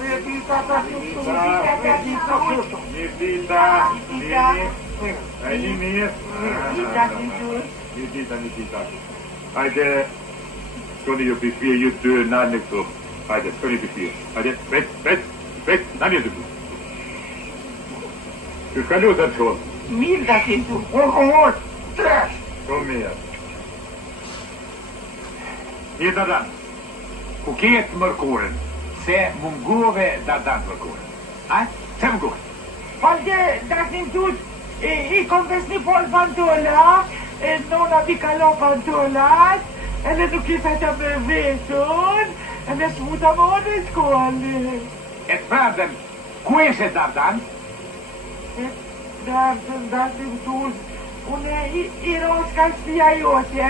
Një dita. Hajde, shkoni ju pifje, ju dy nani këtu. Hajde, shkoni pifje. Hajde, vet, nani ju dy. Ju shka lutë të shkollë? Mirë da ti tu. Tresh. Shumë mirë. Një Dardan, ku ketë mërkurin, se mungove Dardan mërkurin. A? Se mungove? Falde, datin tut, i kom vesni pol pantola, nona mi kalo pantolat, edhe nuk i feta me vesun, edhe smuta më në shkollë. E të prardën, ku eshe Dardan? Datin tut, une i roshka shpia jote,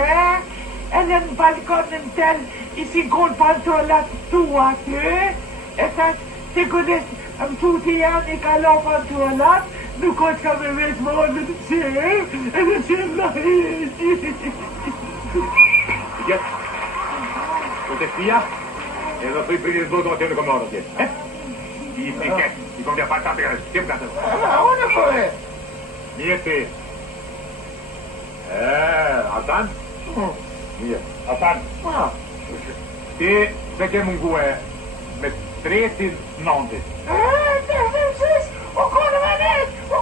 edhe në balkonën tel i sigon pantolat tua ty, e tash të këdes më tuti janë i kalo pantolat, nuk o që ka me veç më në të qërë, edhe që në heqë. Gjetë, u të shpia, edhe të i pritit të do të në komorë të jetë. I kom të apartat të kërës, qëmë ka të? Unë kërë? Mjeti. Atan? Mirë, Atan. Ti se ke mungue me tretin nëndit. Të zëmësës, u konë manet, o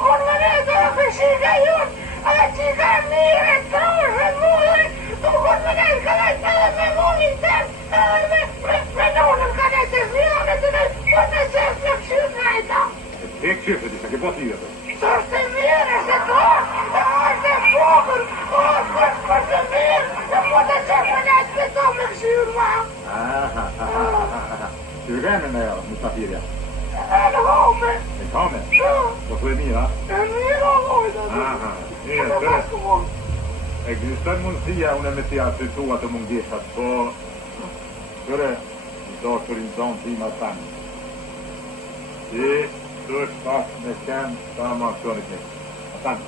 këshika jun, a që ka mire të rrë mujë, u konë manet, ka dhe të dhe me mujë të me nonën ka dhe të zhjone të dhe po të qef në këshyt në e ta. Te këshyt, se ke po të një dhe. Së është mire, se to, është e fokër, është mire, e po të qef në e të to me këshyt ma. Që vëgajme me Mustafirja? E në home. E home? Po të e mira? E mira, mojda. Mirë, ekziston mundësia une me t'i asytua të mungesat, po... Qëre, do të rinzon tim Atan. Ti, të është pas me kem sa ma aksionit një. Atan.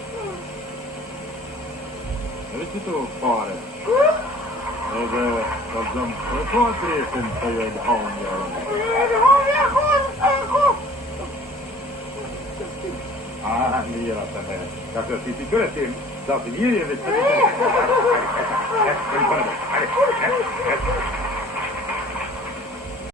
Edhe që të pare. Edhe, të zëmë, e po adresin të jo e dëhonë një. Mira të me. Ka që si kërë tim, da të njëri e veç të një.